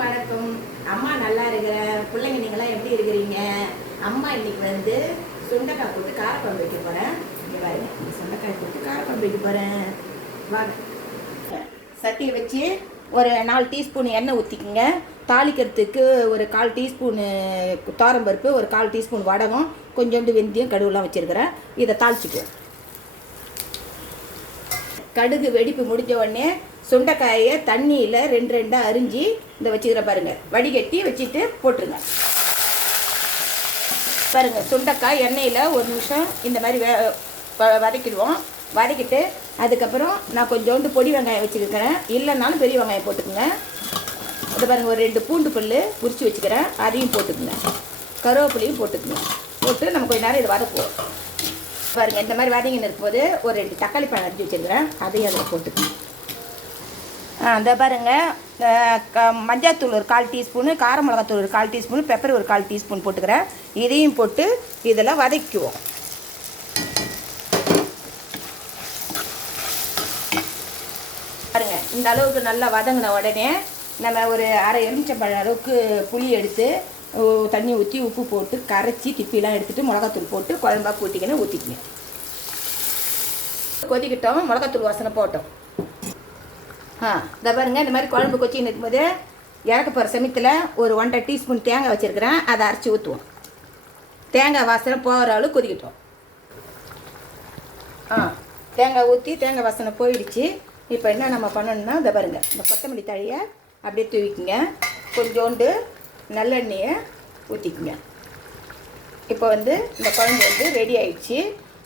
வணக்கம். அம்மா நல்லா இருக்கிறேன். பிள்ளைங்க நீங்களாம் எப்படி இருக்கிறீங்க? அம்மா இன்னைக்கு வந்து சுண்டைக்காய் போட்டு காரக்குழம்பு வைக்க போகிறேன். இங்கே பாருங்க, சுண்டைக்காய் போட்டு காரக்குழம்பு வைக்க போகிறேன். வாங்க, சட்டியை வச்சு ஒரு 4 டீஸ்பூன் எண்ணெய் ஊற்றிக்குங்க. தாளிக்கிறதுக்கு ஒரு 1/4 டீஸ்பூனு பருப்பு, ஒரு 1/4 டீஸ்பூன் வடகம், கொஞ்சோண்டு வெந்தயம், கடுகுலாம் வச்சுருக்கிறேன். இதை தாளிச்சுக்குவோம். கடுகு வெடிப்பு முடிஞ்ச உடனே சுண்டைக்காயை தண்ணியில் 2 அரிஞ்சு இந்த வச்சுக்கிற பாருங்கள், வடிகட்டி வச்சுட்டு போட்டுருங்க. பாருங்கள், சுண்டைக்காய் எண்ணெயில் 1 நிமிஷம் இந்த மாதிரி வதக்கிடுவோம். வதக்கிட்டு அதுக்கப்புறம் நான் கொஞ்சோண்டு பொடி வெங்காயம் வச்சுருக்கிறேன், இல்லைன்னாலும் பெரிய வெங்காயம் போட்டுக்குங்க. அது பாருங்கள், ஒரு 2 பூண்டு பல் உரித்து வச்சுக்கிறேன், அதையும் போட்டுக்குங்க. கருவேப்பிலையும் போட்டுக்குங்க. போட்டு நம்ம கொஞ்சம் நேரம் இதை வதக்குவோம். பாருங்கள், இந்த மாதிரி வதங்கின்னு இருக்கும்போது ஒரு 2 தக்காளி பழம் அரிஞ்சு வச்சுருக்கிறேன், அதையும் அதில் போட்டுக்குங்க. இந்த பாருங்கள், மஞ்சாத்தூள் ஒரு 1/4 டீஸ்பூனு, கார மிளகாத்தூள் ஒரு 1/4 டீஸ்பூனு, பெப்பர் ஒரு 1/4 டீஸ்பூன் போட்டுக்கிறேன். இதையும் போட்டு இதெல்லாம் வதக்குவோம். பாருங்கள், இந்த அளவுக்கு நல்லா வதங்கின உடனே நம்ம ஒரு அரை எலுமிச்சம்பழம் அளவுக்கு புளி எடுத்து தண்ணி ஊற்றி உப்பு போட்டு கரைச்சி திப்பிலாம் எடுத்துகிட்டு மிளகாத்தூள் போட்டு குழம்பா கூட்டிக்கின்னு ஊற்றிக்கிங்க. கொதிக்கிட்டோம், மிளகாத்தூள் வாசனை போட்டோம். இதை பாருங்கள், இந்த மாதிரி குழம்பு கொச்சின்னு இருக்கும்போது இறக்க போகிற சமயத்தில் ஒரு 1/2 டீஸ்பூன் தேங்காய் வச்சுருக்கிறேன், அதை அரைச்சி ஊற்றுவோம். தேங்காய் வாசனை போகிற அளவு கொதிக்கிட்டோம். தேங்காய் ஊற்றி தேங்காய் வாசனை போயிடுச்சு. இப்போ என்ன நம்ம பண்ணணும்னா, இதை பாருங்கள், இந்த கொத்தமல்லி தழையை அப்படியே தூவிக்குங்க. கொஞ்சோண்டு நல்லெண்ணெயை ஊற்றிக்குங்க. இப்போ வந்து இந்த குழம்பு வந்து ரெடி ஆயிடுச்சு.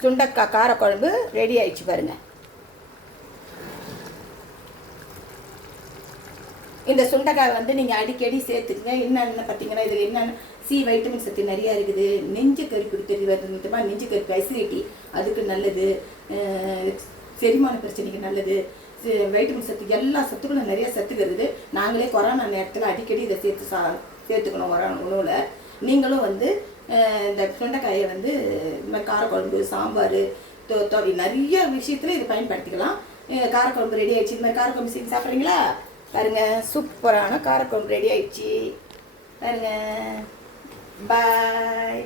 சுண்டைக்காய் காரக்குழம்பு ரெடி ஆயிடுச்சு பாருங்கள். இந்த சுண்டைக்காய் வந்து நீங்கள் அடிக்கடி சேர்த்துக்குங்க. என்னென்ன பார்த்தீங்கன்னா, இதில் என்னென்ன வைட்டமின் சத்து நிறையா இருக்குது. நெஞ்சு கருப்பு தெரியுமா, நெஞ்சு கருப்பு அசிடிட்டி அதுக்கு நல்லது, செரிமான பிரச்சனைக்கு நல்லது, வைட்டமின் சத்து எல்லா சத்துக்களும் நிறைய சத்துக்கிறது. நாங்களே கொரோனா நேரத்தில் அடிக்கடி இதை சேர்த்துக்கணும் உணவில். நீங்களும் வந்து இந்த சுண்டைக்காயை வந்து இந்த மாதிரி காரக்குழம்பு, சாம்பார், நிறைய விஷயத்தில் இதை பயன்படுத்திக்கலாம். காரக்குழம்பு ரெடி ஆயிடுச்சு. இந்த மாதிரி காரக்குழம்பு செஞ்சு சாப்பிட்றீங்களா? பாருங்க, சூப்பரான காரக்குழம்பு ரெடி ஆயிடுச்சு பாருங்க. பாய்.